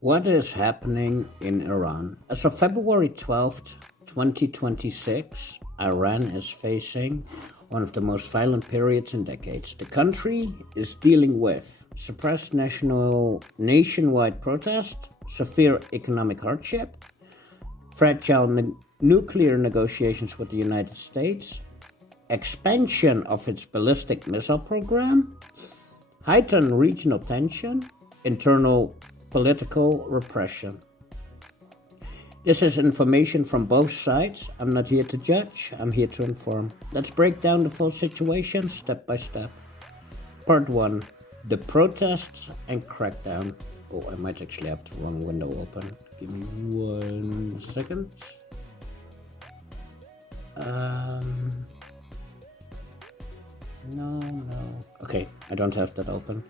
What is happening in Iran? As of February 12th, 2026, Iran is facing one of the most violent periods in decades. The country is dealing with suppressed nationwide protest, severe economic hardship, fragile nuclear negotiations with the United States, expansion of its ballistic missile program, heightened regional tension, internal political repression. This is information from both sides. I'm not here to judge, I'm here to inform. Let's break down the full situation step by step. Part 1. The protests and crackdown. Oh, I might actually have the wrong window open. Give me 1 second. No. Okay, I don't have that open.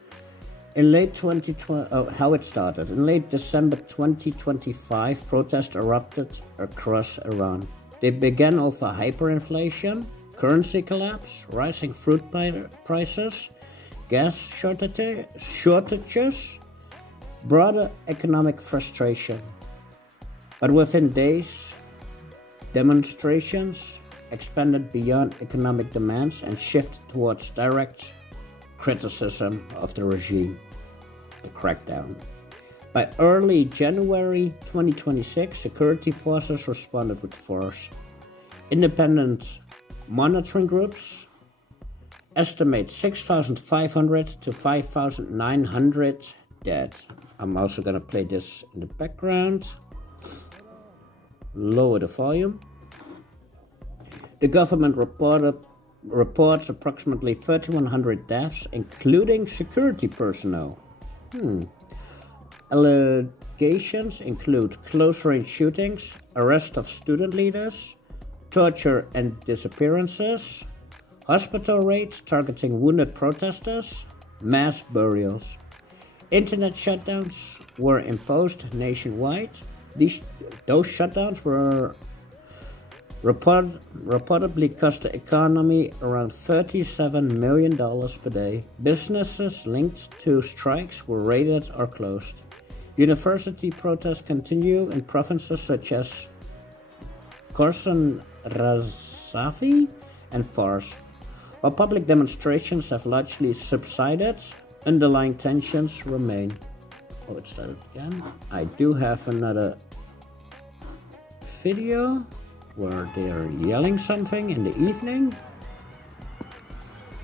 In late 2020, how it started. In late December 2025, protests erupted across Iran. They began over hyperinflation, currency collapse, rising fruit prices, gas shortages, broader economic frustration. But within days, demonstrations expanded beyond economic demands and shifted towards direct criticism of the regime, the crackdown. By early January 2026, security forces responded with force. Independent monitoring groups estimate 6,500 to 5,900 dead. I'm also going to play this in the background. Lower the volume. The government reports approximately 3,100 deaths, including security personnel. Allegations include close-range shootings, arrest of student leaders, torture and disappearances, hospital raids targeting wounded protesters, mass burials. Internet shutdowns were imposed nationwide. Those shutdowns were reportedly cost the economy around $37 million per day. Businesses linked to strikes were raided or closed. University protests continue in provinces such as Khorasan, Razavi, and Fars. While public demonstrations have largely subsided, underlying tensions remain. Oh, it started again. I do have another video where they are yelling something in the evening.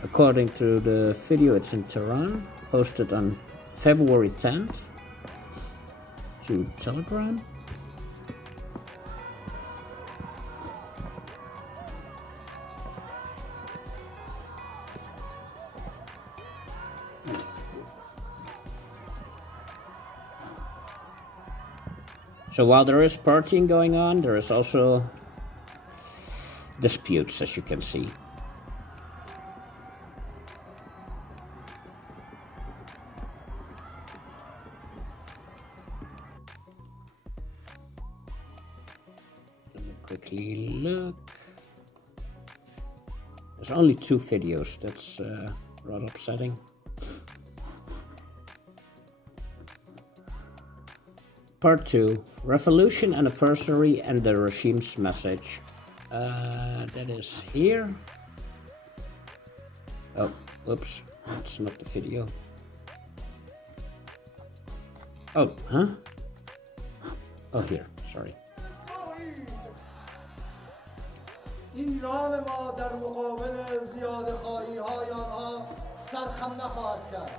According to the video, it's in Tehran, posted on February 10th to Telegram. So while there is partying going on, there is also disputes, as you can see. Let me quickly look. There's only 2 videos, that's rather upsetting. Part 2, Revolution Anniversary and the Regime's Message. That is here. Oh, oops, that's not the video. Oh, huh? Oh, here, sorry. ایران ما در مقابل زیاده خواهی های آنها سرخم نخواهد کرد.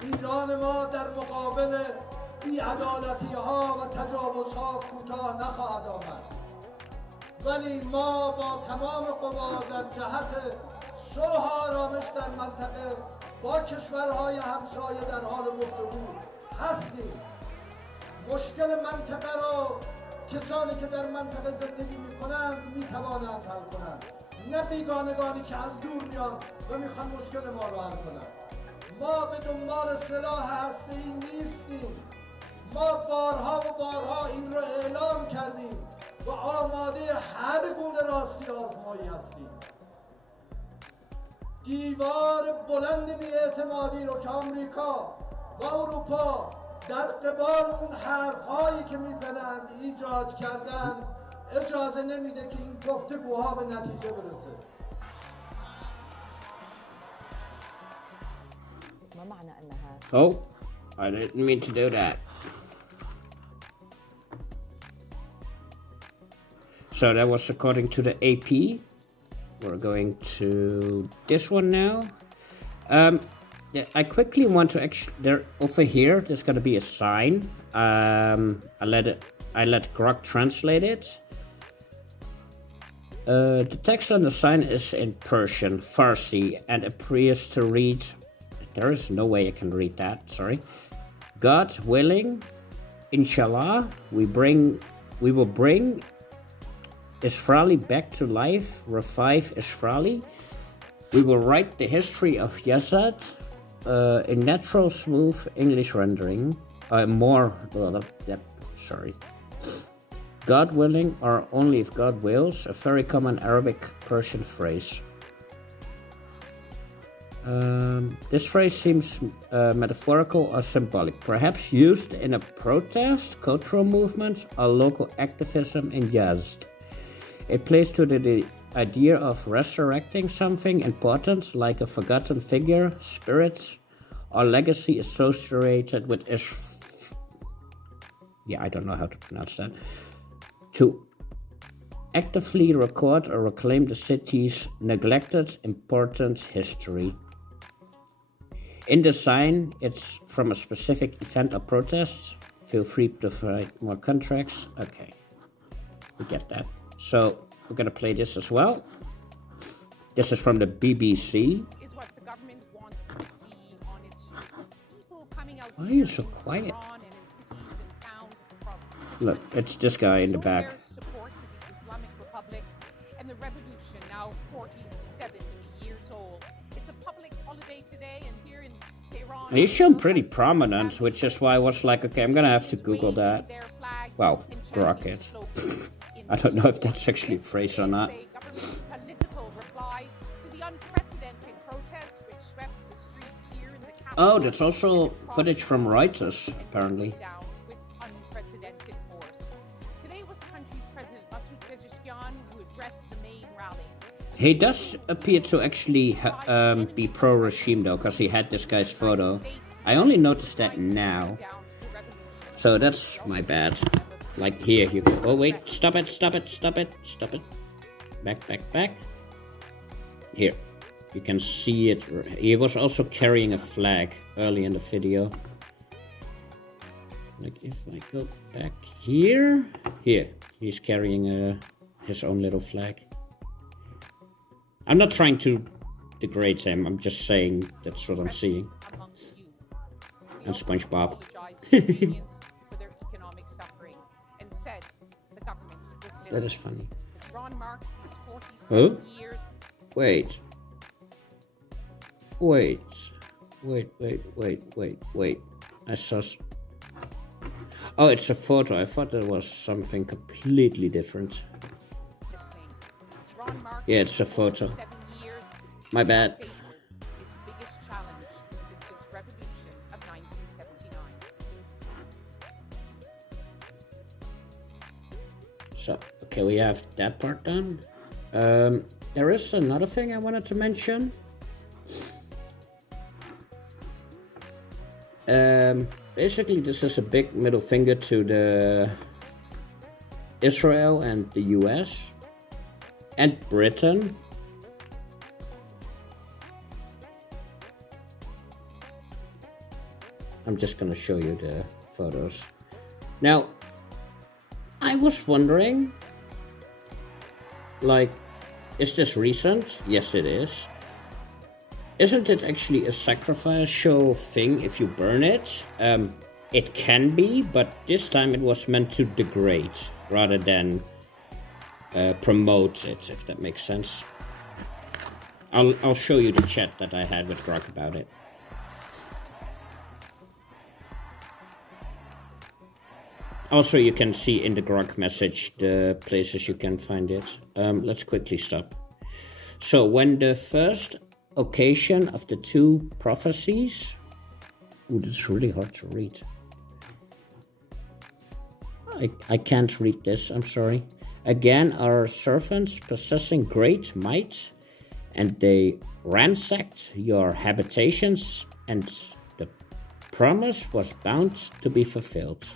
ایران ما در مقابل بی‌عدالتی ها و تجاوز ها کوتاه نخواهد آمد. ولی ما با تمام قوا در جهت صلح و آرامش در منطقه با کشورهای همسایه در حال گفتگو هستیم. مشکل منطقه را کسانی که در منطقه زندگی میکنند میتوانند حل کنند، نه بیگانگانی که از دور میان و میخوان مشکل ما رو حل کنند. ما به دنبال سلاح هسته‌ای نیستیم. ما بارها و بارها این رو اعلام کردیم و آماده هر گونه راستی آزمایی هستیم. دیوار بلند بی‌اعتمادی رو که آمریکا و اروپا در قبال اون حرفهایی که میزنند ایجاد کردن اجازه نمیده که این گفتگوها به نتیجه برسه. Oh, I didn't mean to do that. So that was according to the AP. We're going to this one now. I quickly want to actually, there over here, there's gonna be a sign. I let Grok translate it. The text on the sign is in Persian, Farsi, and appears to read. There is no way I can read that. Sorry. God willing, inshallah, we will bring Israeli back to life, revive Israeli. We will write the history of Yazid in natural, smooth English rendering. God willing, or only if God wills, a very common Arabic Persian phrase. This phrase seems metaphorical or symbolic, perhaps used in a protest, cultural movement, or local activism in Yazd. It plays to the idea of resurrecting something important, like a forgotten figure, spirit, or legacy associated with I don't know how to pronounce that. To actively record or reclaim the city's neglected, important history. In the sign, it's from a specific event or protest. Feel free to write more contracts. Okay, we get that. So we're gonna play this as well. This is from the BBC. Is what the government wants to see on its streets. People coming out. Why are you so quiet? Look, it's this guy in the back. Support for the Islamic Republic and the revolution, now 47 years old. It's a public holiday today, and here in Tehran. He's shown pretty prominent, which is why I was like, okay, I'm gonna have to Google that. Wow, Grok it. I don't know if that's actually a phrase or not. Oh, that's also footage from Reuters, apparently. He does appear to actually be pro-regime though, because he had this guy's photo. I only noticed that now. So that's my bad. Like here, you go. Oh wait, stop it. Back. Here, you can see it. He was also carrying a flag early in the video. Like if I go back here, he's carrying his own little flag. I'm not trying to degrade him, I'm just saying that's what I'm seeing. And SpongeBob. That is funny. Oh? Wait. I saw... Oh, it's a photo. I thought it was something completely different. Yeah, it's a photo. My bad. So, okay, we have that part done. There is another thing I wanted to mention. Basically, this is a big middle finger to the Israel and the US. And Britain. I'm just gonna show you the photos. Now, I was wondering, like, is this recent? Yes, it is. Isn't it actually a sacrificial thing if you burn it? It can be, but this time it was meant to degrade rather than promote it, if that makes sense. I'll show you the chat that I had with Grok about it. Also, you can see in the Grok message the places you can find it. Let's quickly stop. So, when the first occasion of the two prophecies... Ooh, that's really hard to read. I can't read this, I'm sorry. Again, our servants possessing great might, and they ransacked your habitations, and the promise was bound to be fulfilled.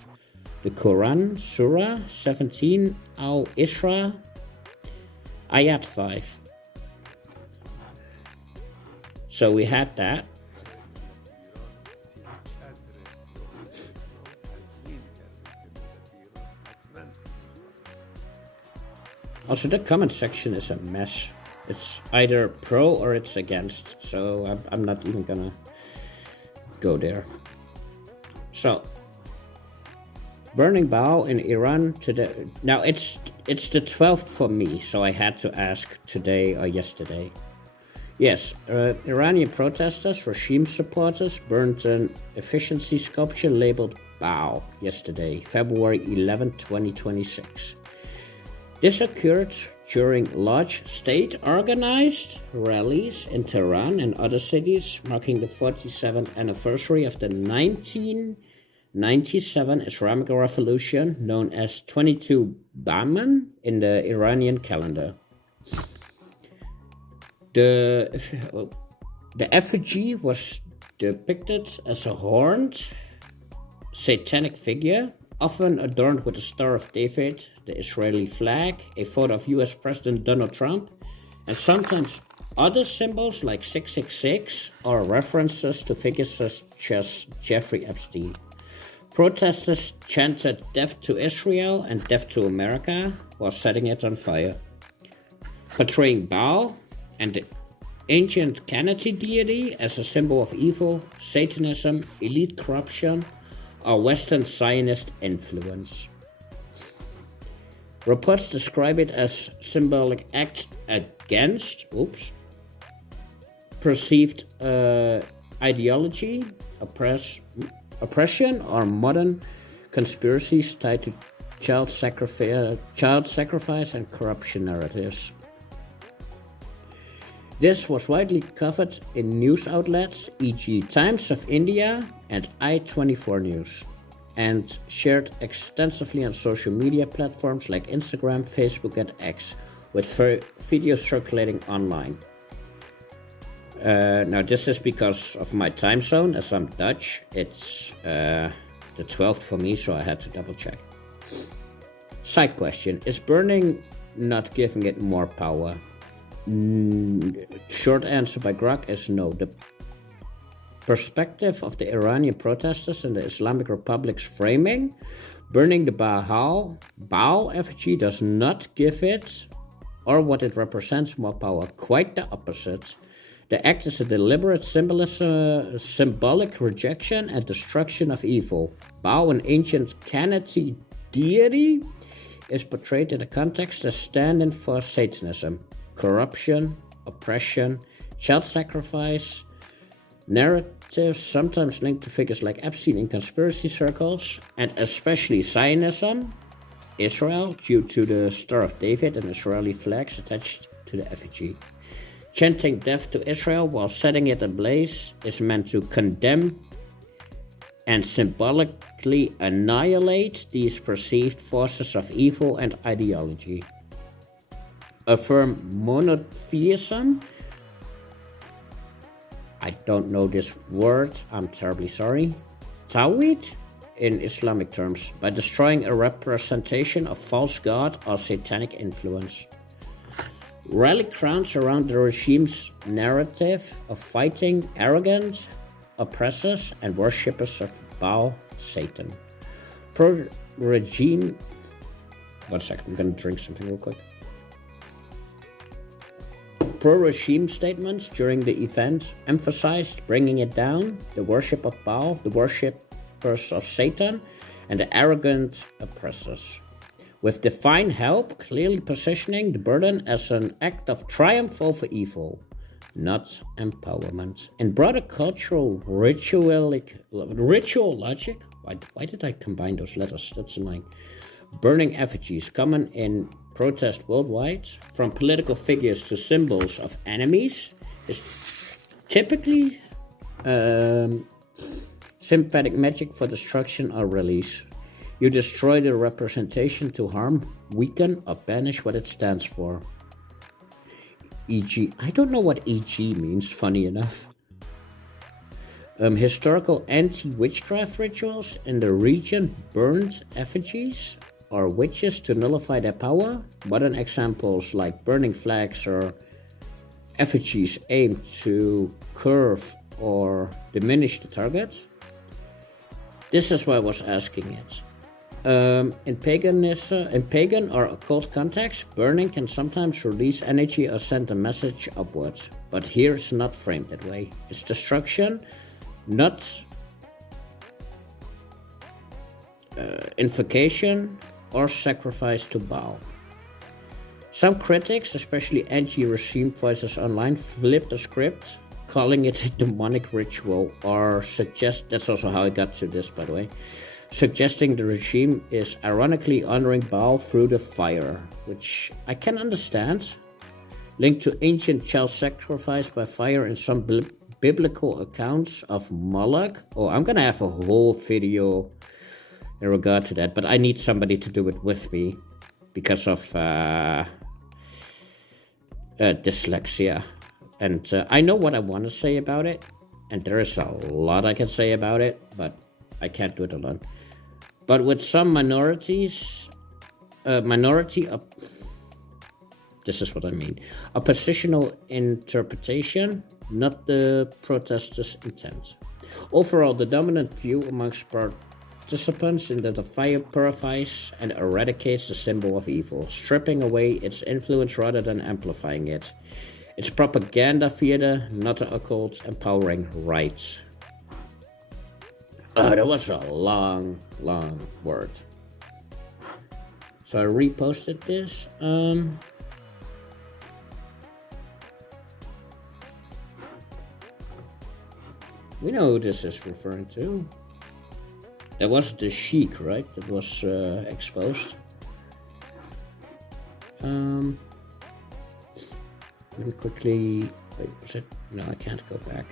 The Quran, Surah 17 al-Isra, Ayat 5. So we had that. Also, the comment section is a mess. It's either pro or it's against, so I'm not even gonna go there. So, burning Baal in Iran today. Now it's the 12th for me, so I had to ask today or yesterday. Yes, Iranian protesters, regime supporters, burned an efficiency sculpture labeled Baal yesterday, February 11, 2026. This occurred during large state-organized rallies in Tehran and other cities, marking the 47th anniversary of the 1997 Islamic Revolution, known as 22 Bahman in the Iranian calendar. The effigy was depicted as a horned, satanic figure, often adorned with the Star of David, the Israeli flag, a photo of US President Donald Trump, and sometimes other symbols like 666 or references to figures such as Jeffrey Epstein. Protesters chanted "Death to Israel" and "Death to America" while setting it on fire. Portraying Baal and the ancient Kennedy deity as a symbol of evil, Satanism, elite corruption, or Western Zionist influence. Reports describe it as symbolic act against perceived ideology, oppression, or modern conspiracies tied to child sacrifice and corruption narratives. This was widely covered in news outlets, e.g. Times of India and I-24 News, and shared extensively on social media platforms like Instagram, Facebook, and X, with videos circulating online. Now this is because of my time zone, as I'm Dutch. It's the 12th for me, so I had to double check. Side question, is burning not giving it more power? Short answer by Grok is no. The perspective of the Iranian protesters and the Islamic Republic's framing, burning the Baal effigy does not give it, or what it represents, more power. Quite the opposite. The act is a deliberate symbolic rejection and destruction of evil. Baal, an ancient Kennedy deity, is portrayed in the context as standing for Satanism, corruption, oppression, child sacrifice, narratives sometimes linked to figures like Epstein in conspiracy circles, and especially Zionism, Israel, due to the Star of David and Israeli flags attached to the effigy. Chanting "Death to Israel" while setting it ablaze is meant to condemn and symbolically annihilate these perceived forces of evil and ideology. Affirm monotheism. I don't know this word, I'm terribly sorry. Tawhid in Islamic terms, by destroying a representation of false god or satanic influence. Rally crowds around the regime's narrative of fighting arrogant oppressors and worshippers of Baal, Satan. Pro-regime. One second, I'm gonna drink something real quick. Pro-regime statements during the event emphasized bringing it down, the worship of Baal, the worshippers of Satan, and the arrogant oppressors, with divine help clearly positioning the burden as an act of triumph over evil, not empowerment. In broader cultural ritual logic, why did I combine those letters? That's annoying. Burning effigies, common in protest worldwide, from political figures to symbols of enemies, is typically sympathetic magic for destruction or release. You destroy the representation to harm, weaken, or banish what it stands for. E.g., I don't know what E.g. means, funny enough. Historical anti-witchcraft rituals in the region burned effigies or witches to nullify their power. Modern examples like burning flags or effigies aimed to curve or diminish the target. This is why I was asking it. In pagan or occult contexts, burning can sometimes release energy or send a message upwards. But here it's not framed that way. It's destruction, not invocation or sacrifice to Baal. Some critics, especially anti-regime voices online, flip the script, calling it a demonic ritual, or suggest, that's also how I got to this by the way, suggesting the regime is ironically honoring Baal through the fire, which I can understand. Linked to ancient child sacrifice by fire in some biblical accounts of Moloch. Oh, I'm gonna have a whole video in regard to that, but I need somebody to do it with me because of dyslexia. And I know what I want to say about it, and there is a lot I can say about it, but I can't do it alone. But with some minorities, this is what I mean. A positional interpretation, not the protesters' intent. Overall, the dominant view amongst participants is that the fire purifies and eradicates the symbol of evil, stripping away its influence rather than amplifying it. It's propaganda theater, not an occult, empowering rights. That was a long word. So I reposted this. We know who this is referring to. That was the sheik, right? That was exposed. Let me quickly. Wait, was it? No, I can't go back.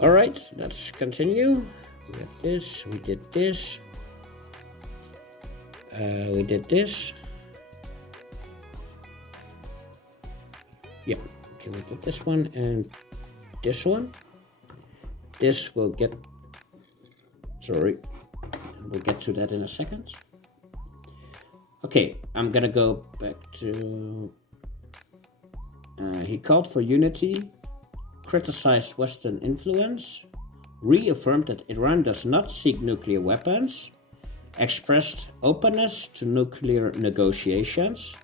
Alright, let's continue. We have this, we did this. We did this. Yeah, okay, we did this one and this one. This will get. Sorry, we'll get to that in a second. Okay, I'm gonna go back to. He called for unity, criticized Western influence, reaffirmed that Iran does not seek nuclear weapons, expressed openness to nuclear negotiations,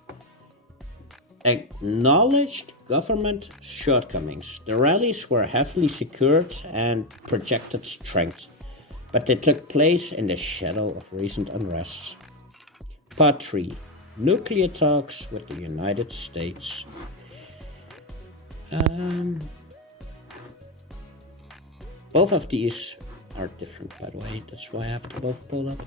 acknowledged government shortcomings. The rallies were heavily secured and projected strength, but they took place in the shadow of recent unrest. Part 3. Nuclear talks with the United States. Both of these are different, by the way. That's why I have to both pull up.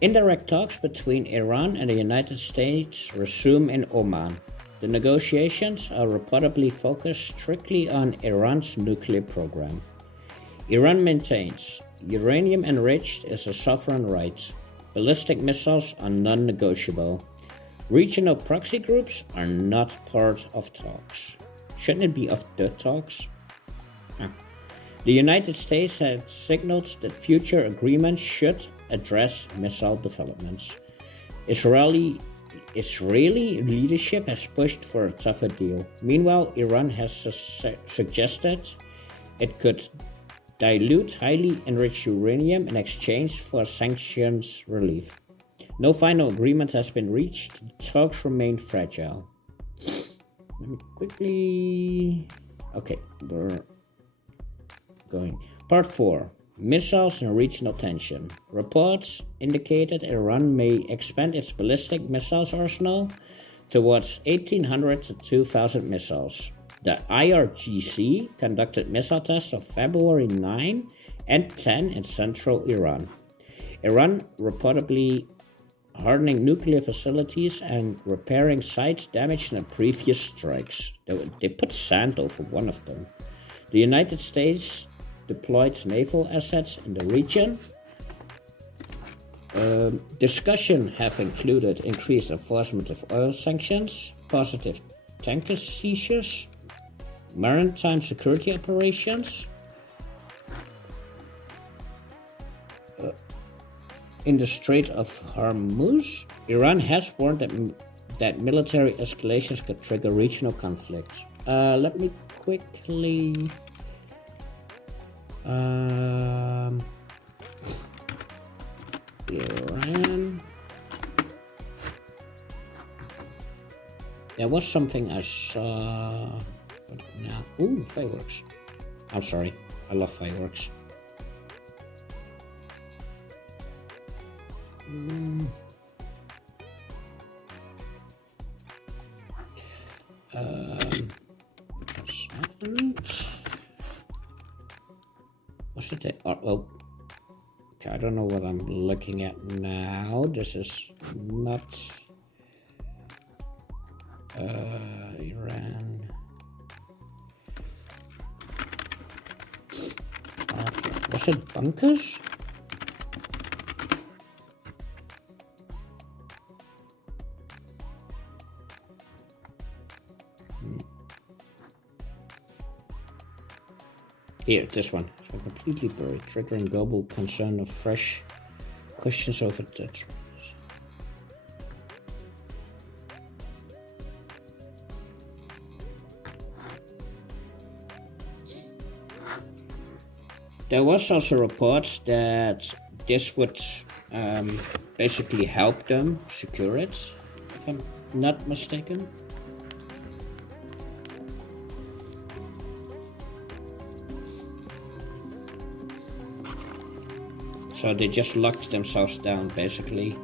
Indirect talks between Iran and the United States resume in Oman. The negotiations are reportedly focused strictly on Iran's nuclear program. Iran maintains uranium enriched is a sovereign right. Ballistic missiles are non-negotiable. Regional proxy groups are not part of talks. Shouldn't it be of the talks? The United States has signaled that future agreements should address missile developments. Israeli leadership has pushed for a tougher deal. Meanwhile, Iran has suggested it could dilute highly enriched uranium in exchange for sanctions relief. No final agreement has been reached. The talks remain fragile. Let me quickly. Okay, we're going. Part 4. Missiles and regional tension. Reports indicated Iran may expand its ballistic missiles arsenal towards 1,800 to 2,000 missiles. The IRGC conducted missile tests on February 9 and 10 in central Iran. Iran reportedly hardening nuclear facilities and repairing sites damaged in the previous strikes. They put sand over one of them. The United States deployed naval assets in the region. Discussion have included increased enforcement of oil sanctions, positive tanker seizures, maritime security operations. In the Strait of Hormuz, Iran has warned that military escalations could trigger regional conflicts. Let me quickly... Iran... There was something I saw... Now, ooh, fireworks. I'm sorry, I love fireworks. Was it? Oh, okay. I don't know what I'm looking at now. This is not Iran. Was it bunkers? Here, this one. So completely buried, triggering global concern of fresh questions over that. There was also reports that this would basically help them secure it, if I'm not mistaken. So they just locked themselves down, basically.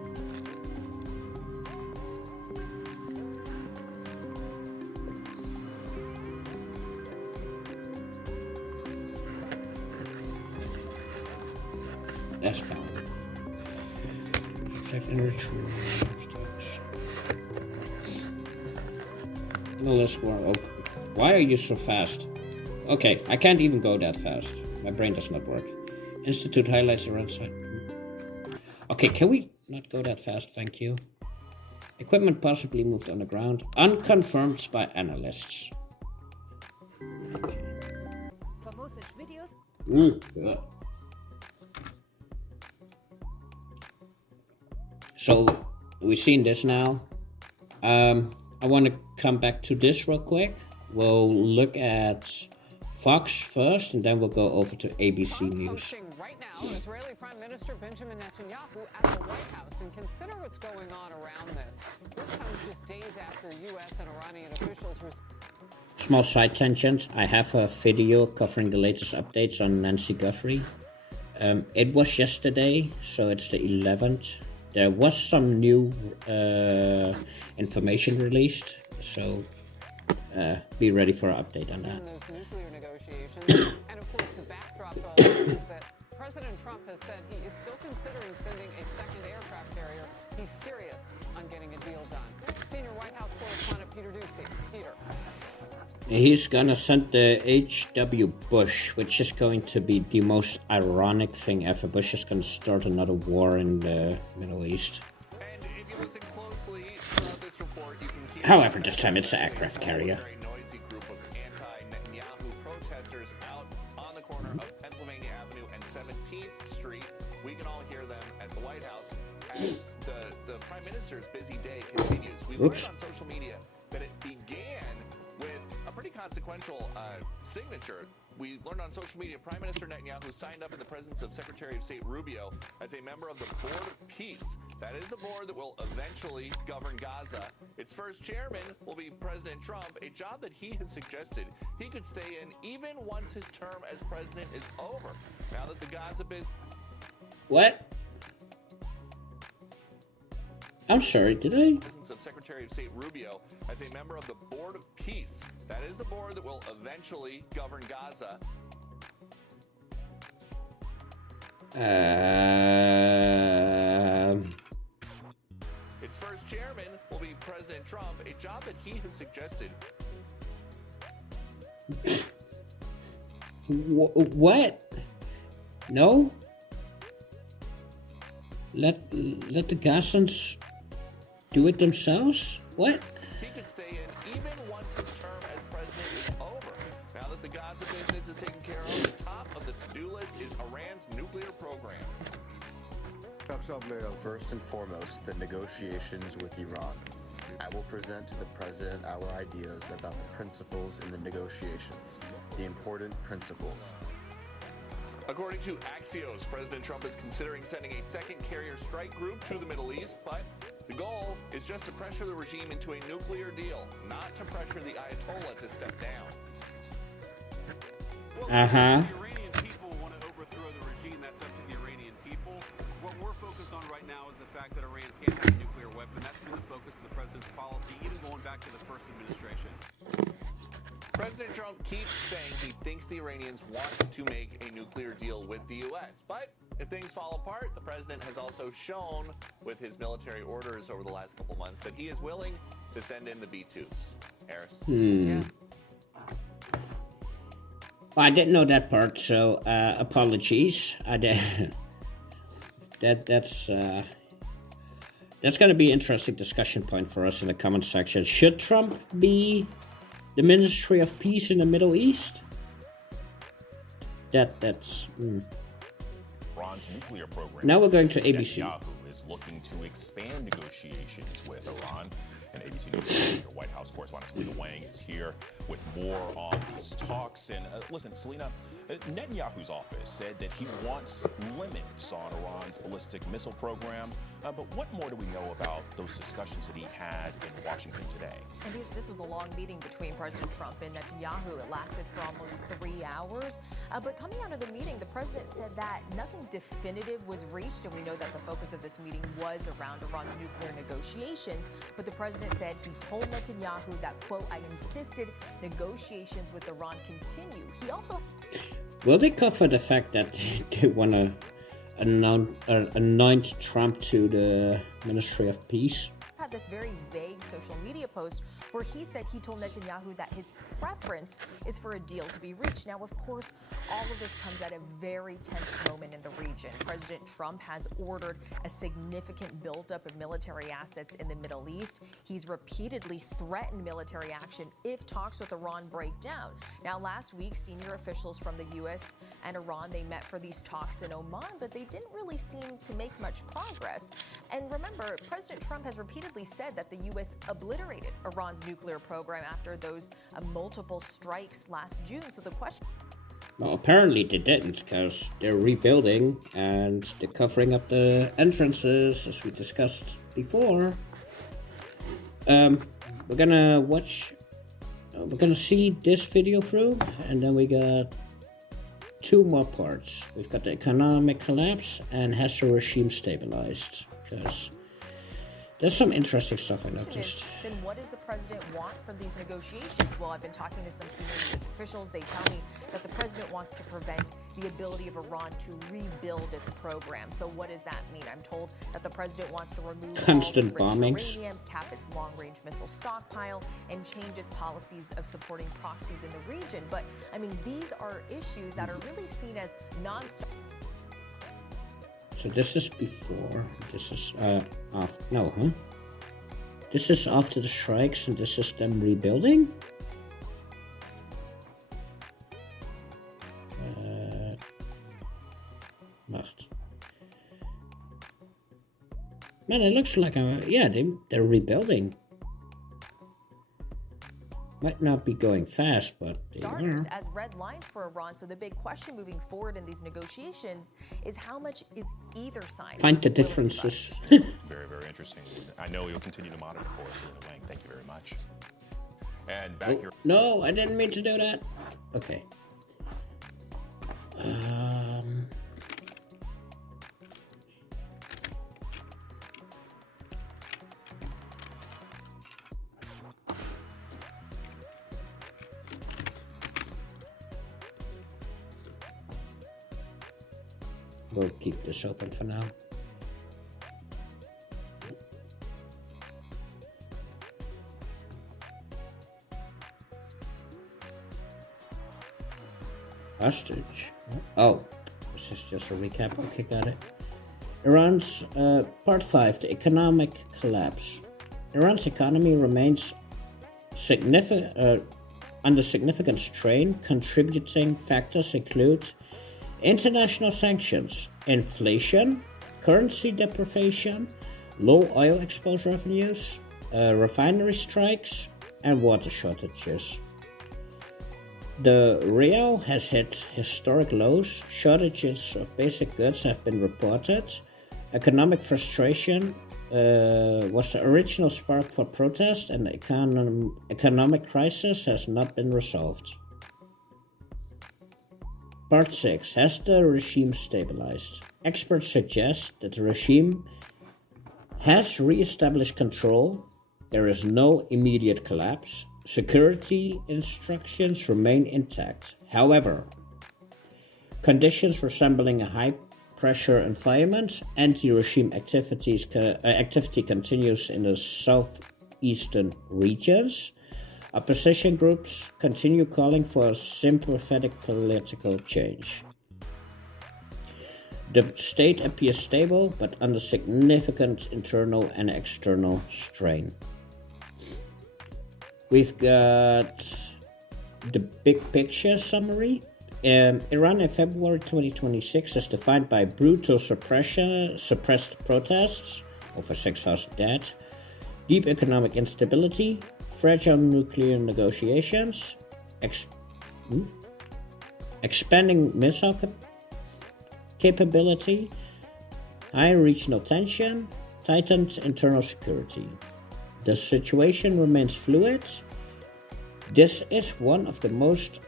That's bad. Protect and retrieve. Analysts war. Okay. Why are you so fast? Okay, I can't even go that fast. My brain does not work. Institute highlights around site. Okay, can we not go that fast? Thank you. Equipment possibly moved underground. Unconfirmed by analysts. Okay. For more such videos. Yeah. So we've seen this now. I want to come back to this real quick. We'll look at Fox first, and then we'll go over to ABC News. Right now, Israeli Prime Minister Benjamin Netanyahu at the White House, and consider what's going on around this. This comes just days after U.S. and Iranian officials were... Small side tangent. I have a video covering the latest updates on Nancy Guthrie. It was yesterday, so it's the 11th. There was some new information released, so be ready for an update on that. Those nuclear negotiations, and of course the backdrop to all this is that President Trump has said he is still considering sending a second aircraft carrier. He's serious on getting a deal done. Senior White House correspondent Peter Ducey. Peter. He's gonna send the H.W. Bush, which is going to be the most ironic thing ever. Bush is gonna start another war in the Middle East. And if you listen closely throughout this report, you can hear... However, this time it's an aircraft carrier. A very noisy group of anti-Netanyahu protesters out on the corner of Pennsylvania Avenue and 17th Street. We can all hear them at the White House as the Prime Minister's busy day continues. We learned on social media that it began with a pretty consequential signature. We learned on social media Prime Minister Netanyahu signed up in the presence of Secretary of State Rubio as a member of the Board of Peace. That is the board that will eventually govern Gaza. Its first chairman will be President Trump, a job that he has suggested he could stay in even once his term as president is over. Now that the Gaza business... What? I'm sorry, did I? Of Secretary of State Rubio as a member of the Board of Peace. That is the board that will eventually govern Gaza. Its first chairman will be President Trump, a job that he has suggested. What? No? Let the Gazans do it themselves? What? He could stay in even once his term as president is over. Now that the Gaza business is taken care of, the top of the to-do list is Iran's nuclear program. First and foremost, the negotiations with Iran. I will present to the President our ideas about the principles in the negotiations, the important principles. According to Axios, President Trump is considering sending a second carrier strike group to the Middle East, but the goal is just to pressure the regime into a nuclear deal, not to pressure the Ayatollah to step down. Uh-huh. The Iranian people want to overthrow the regime. That's up to the Iranian people. What we're focused on right now is the fact that Iran can't have a nuclear weapon. That's been the focus of the president's policy, even going back to the first administration. President Trump keeps saying he thinks the Iranians want to make a nuclear deal with the U.S. But if things fall apart, the president has also shown with his military orders over the last couple months that he is willing to send in the B-2s. Harris? Yeah. Well, I didn't know that part, so apologies. That's going to be an interesting discussion point for us in the comment section. Should Trump be the Ministry of Peace in the Middle East? That's. Iran's nuclear program. Now we're going to ABC. Netanyahu is looking to expand negotiations with Iran. And ABC News, your White House correspondent Selena Wang is here with more on these talks. And listen, Selena, Netanyahu's office said that he wants limits on Iran's ballistic missile program. But what more do we know about those discussions that he had in Washington today? Indeed, this was a long meeting between President Trump and Netanyahu. It lasted for almost 3 hours. But coming out of the meeting, the president said that nothing definitive was reached. And we know that the focus of this meeting was around Iran's nuclear negotiations. But the president said he told Netanyahu that, quote, I insisted negotiations with Iran continue. He also... Will they cover the fact that they want to anoint Trump to the Ministry of Peace? Had this very vague social media post where he said he told Netanyahu that his preference is for a deal to be reached. Now, of course, all of this comes at a very tense moment in the region. President Trump has ordered a significant buildup of military assets in the Middle East. He's repeatedly threatened military action if talks with Iran break down. Now, last week, senior officials from the U.S. and Iran, they met for these talks in Oman, but they didn't really seem to make much progress. And remember, President Trump has repeatedly said that the U.S. obliterated Iran's nuclear program after those multiple strikes last June. So the question... Well, apparently they didn't, because they're rebuilding and they're covering up the entrances, as we discussed before. We're gonna see this video through, and then we got 2 more parts. We've got the economic collapse and has the regime stabilized, because there's some interesting stuff I noticed. Then what does the president want from these negotiations? Well, I've been talking to some senior U.S. officials. They tell me that the president wants to prevent the ability of Iran to rebuild its program. So what does that mean? I'm told that the president wants to remove constant all the rich bombings, uranium, cap its long-range missile stockpile, and change its policies of supporting proxies in the region. But, I mean, these are issues that are really seen as non-stop. So this is before, this is after, no, huh? This is after the strikes and this is them rebuilding? Wacht. Man, it looks like, yeah, they're rebuilding. Might not be going fast, but they Starters are. as red lines for Iran. So the big question moving forward in these negotiations is how much is either side Find the willing to differences. Very, very interesting. I know you'll continue to monitor for us, Selena Wang. Thank you very much. And back here. No, I didn't mean to do that. Okay. We'll keep this open for now. Hostage. Oh, this is just a recap. Okay, got it. Iran's Part 5, the economic collapse. Iran's economy remains under significant strain. Contributing factors include international sanctions, inflation, currency depreciation, low oil export revenues, refinery strikes, and water shortages. The rial has hit historic lows. Shortages of basic goods have been reported. Economic frustration was the original spark for protest, and the economic crisis has not been resolved. Part 6. Has the regime stabilized? Experts suggest that the regime has re-established control. There is no immediate collapse. Security instructions remain intact. However, conditions resembling a high-pressure environment, anti-regime activity continues in the southeastern regions. Opposition groups continue calling for sympathetic political change. The state appears stable, but under significant internal and external strain. We've got the big picture summary. Iran in February 2026 is defined by brutal suppressed protests, over 6,000 dead, deep economic instability, fragile nuclear negotiations, expanding missile capability, high regional tension, tightened internal security. The situation remains fluid. This is one of the most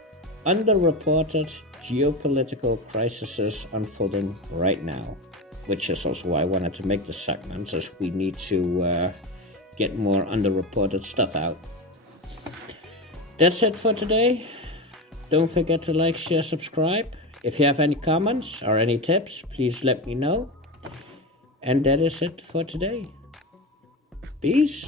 underreported geopolitical crises unfolding right now, which is also why I wanted to make this segment, as we need to get more underreported stuff out. That's it for today. Don't forget to like, share, subscribe. If you have any comments or any tips, please let me know. And that is it for today. Peace.